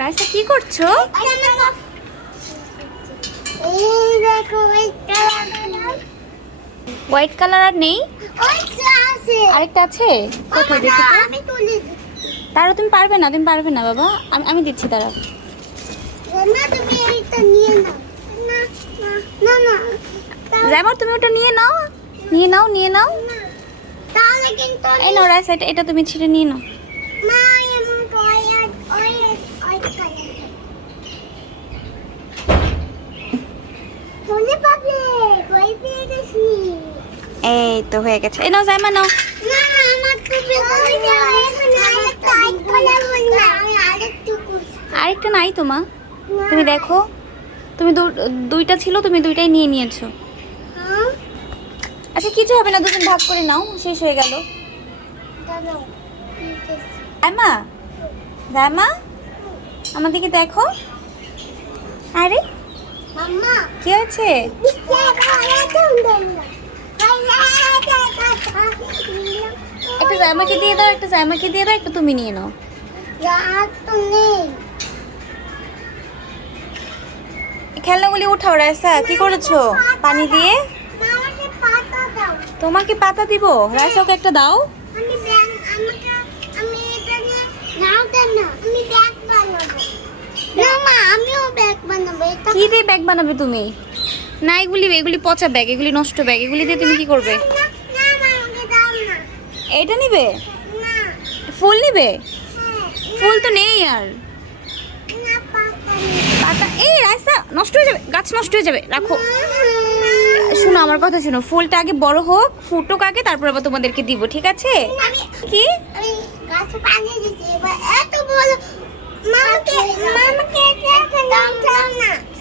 রাইসা কি করছো? White colour আর নেই? আরেকটা আছে? কোথায় দেখি তো। তারা তুমি পারবে না, তুমি পারবে না বাবা, আমি দিচ্ছি তারা। যেমন তুমি ওটা নিয়ে নাও, নিয়ে নাও, নিয়ে নাও। এই নাও রাইসা, এটা তুমি ছিঁড়ে নিয়ে নাও। এই তো হয়ে গেছে। এই নাও জাইমা নাও। আরেকটা নাই তোমা? তুমি দেখো, তুমি দুইটা ছিল, তুমি দুইটাই নিয়ে নিয়েছো। আচ্ছা কিছু হবে না, দুজন ভাগ করে নাও, শেষ হয়ে গেল। জাইমা, জাইমা আমার দিকে দেখো। আরে কি হয়েছে? একটা জাইমাকে দিয়ে দাও, একটা জাইমাকে দিয়ে দাও, একটা তুমি নিয়ে নাও। খেলনাগুলি উঠাও রাইসা। কি করেছো পানি দিয়ে? তোমাকে পাতা দিব? রাইসা ওকে একটা দাও। কি দিয়ে ব্যাগ বানাবে তুমি? না এগুলি পচা ব্যাগ, এগুলি নষ্ট ব্যাগ, এগুলি দিয়ে তুমি কি করবে? এটা নিবে? ফুল নিবে? ফুল তো নেই আর। পাতা এই রাইসা নষ্ট হয়ে যাবে, গাছ নষ্ট হয়ে যাবে, রাখো। শোনো আমার কথা শোনো, ফুলটা আগে বড় হোক, ফুটুক আগে, তারপর আবার তোমাদেরকে দিব, ঠিক আছে? কি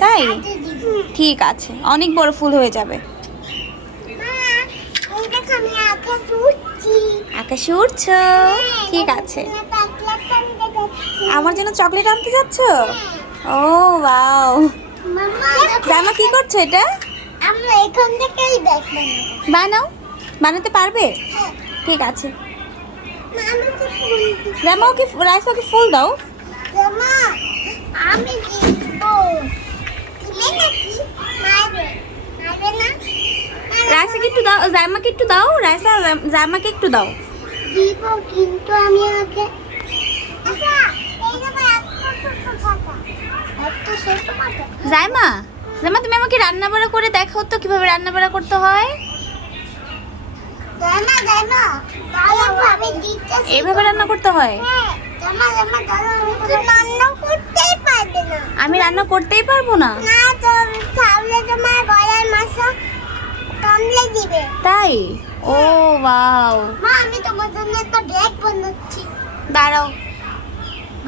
তাই? ঠিক আছে, অনেক বড় ফুল হয়ে যাবে। আকাশে উড়ছো? ঠিক আছে। আমার জন্য চকলেট আনতে যাচ্ছ? ও ওয়াও। জামা কি করছো এটা? আমরা এখান থেকেই ব্যাগ বানাও। বানাতে পারবে? ঠিক আছে। জামা ওকে, রাইসা ওকে ফুল দাও। জামা আমি দিব। তুমি নাকি মারবে? মারবে না? রাইসাকে একটু দাও, জামাকে একটু দাও। রাইসা জামাকে একটু দাও। দিব কিন্তু আমি আগে। আচ্ছা এই যে এত ছোট পাতা। জামা, জামা তুমি আমাকে রান্না বাড়া করে দেখাও তো কিভাবে রান্না বাড়া করতে হয়। জামা জামা এইভাবে দিতেছি। এইভাবে রান্না করতে হয়? হ্যাঁ জামা জামা দাদা তুমি রান্না করতেই পারবে না। আমি রান্না করতেই পারবো না? না তো তাহলে তোমার গলার মাথা কামড়ে দিবে। তাই? ও ওয়াও। মা আমি তোমার জন্য একটা ব্যাগ বানাচ্ছি। দাঁড়াও,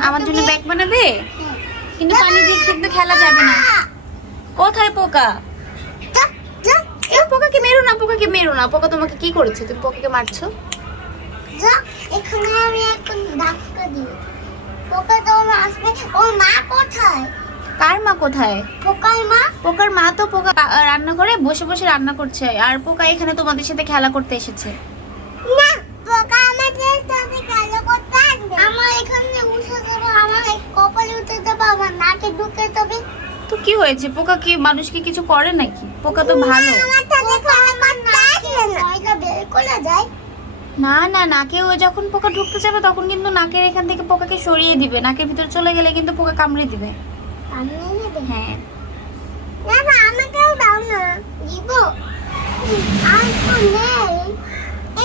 আমার জন্য ব্যাগ বানাবে? হ্যাঁ। কিন্তু পানি দিয়ে কিন্তু খেলা যাবে না। কোথায় পোকা? যা যা এই পোকাকে মেরো না, পোকাকে মেরো না। পোকা তোমাকে কি করেছে? তুমি পোকাকে মারছো? যা এখানে আমি এখন ধাক্কা দিই। পোকা তো আসবে। ওর মা কোথায়? কার মা কোথায়? পোকার মা? পোকার মা তো পোকা রান্না করে বসে বসে রান্না করছে, আর পোকা এখানে তোমাদের সাথে খেলা করতে এসেছে। না পোকা আমাদের সাথে খেলা করতে আসবে। আমার এখানে উঠে যাবে, আমার কপালে উঠে যাবে, আমার নাকে ঢুকে যাবে। তো কি হয়েছে? পোকা কি মানুষকে কিছু করে নাকি? পোকা তো ভালো। আমার সাথে খেলা করতে আসবে না। ময়লা বের করে যায়। না না, নাকে ও যখন পোকা ঢুকতে যাবে তখন কিন্তু নাকের এখান থেকে পোকাকে সরিয়ে দিবে। নাকের ভিতর চলে গেলে কিন্তু পোকা কামড়ে দিবে। কামড়ে নেবে? হ্যাঁ। না না আমাকেও দাও না। দিব। আর তো নেই।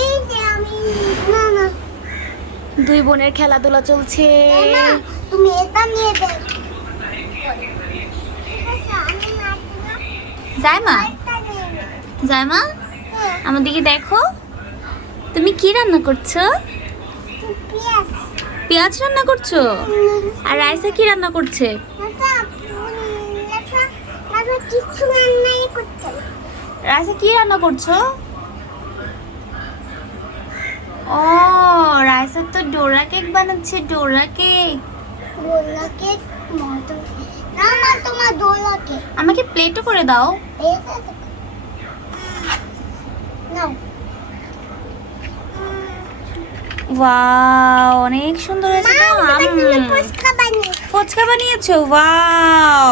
এই যে আমি না না। দুই বোনের খেলাধুলা চলছে। না তুমি এটা নিয়ে দেখ। ঠিক আছে আমি নাচি না। জাইমা, এটা নিয়ে নে। জাইমা হ্যাঁ আমার দিকে দেখো। তুমি কি রান্না করছো? পিয়াস। পেঁয়াজ রান্না করছো? আর রাইসা কি রান্না করছে? কিছু রান্নাই করতে না। রাইসা কি রান্না করছো? ও রাইসা তো ডোরা কেক বানাচ্ছে। ডোরা কেক। দোলা কেক মতো না না তোমার দোলা কেক আমাকে প্লেটও করে দাও। নাও ওয়াও, অনেক সুন্দর হয়েছে তো। ফুচকা বানিয়েছো? ওয়াও।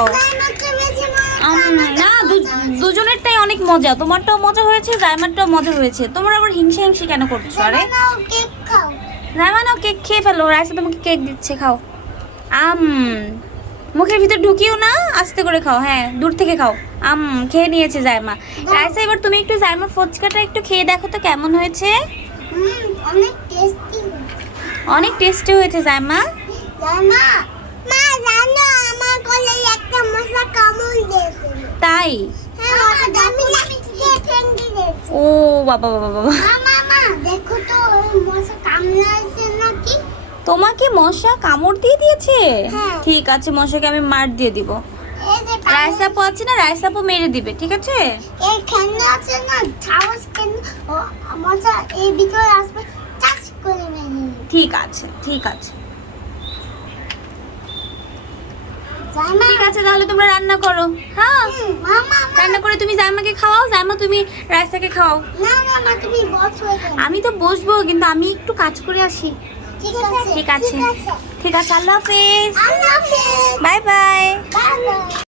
না, দুজনেরটাই অনেক মজা। তোমারটাও মজা হয়েছে, জাইমারটাও মজা হয়েছে। তোমার আবার হিংসা হিংসি কেন করছো? আরে জাইমা নাও, কেক খেয়ে ফেলো। রাইসা তোমাকে কেক দিচ্ছে, খাও। মুখের ভিতর ঢুকিও না, আস্তে করে খাও। হ্যাঁ, দূর থেকে খাও। খেয়ে নিয়েছে জাইমা। রাইসা, এবার তুমি একটু জাইমার ফুচকাটা একটু খেয়ে দেখো তো কেমন হয়েছে। অনেক টেস্টি হয়েছে জাইমা। তাই? ও বাবা বাবা বাবা, তোমাকে মশা কামড় দিয়ে দিয়েছে? হ্যাঁ। ঠিক আছে, মশাকে আমি মার দিয়ে দিব। রাইসাপু আছে না, রাইসাপু মেরে দিবে, ঠিক আছে? এই খেলনা আছে না, সাহস কেন মজা এই ভিতরে আসবে, টাচ করে মেরে দিবে। ঠিক আছে, ঠিক আছে, জাইমা, ঠিক আছে। তাহলে তোমরা রান্না করো। হ্যাঁ, মামা, রান্না করে তুমি জাইমাকে খাওয়াও। জাইমা, তুমি রাইসাকে খাওয়াও। না না মা, তুমি বস হয়ে যাও। আমি তো বসবো, কিন্তু আমি একটু কাজ করে আসি। ঠিক আছে, ঠিক আছে, ঠিক আছে। আল্লাহ হাফেজ, আল্লাহ হাফেজ, বাই বাই। Bye bye.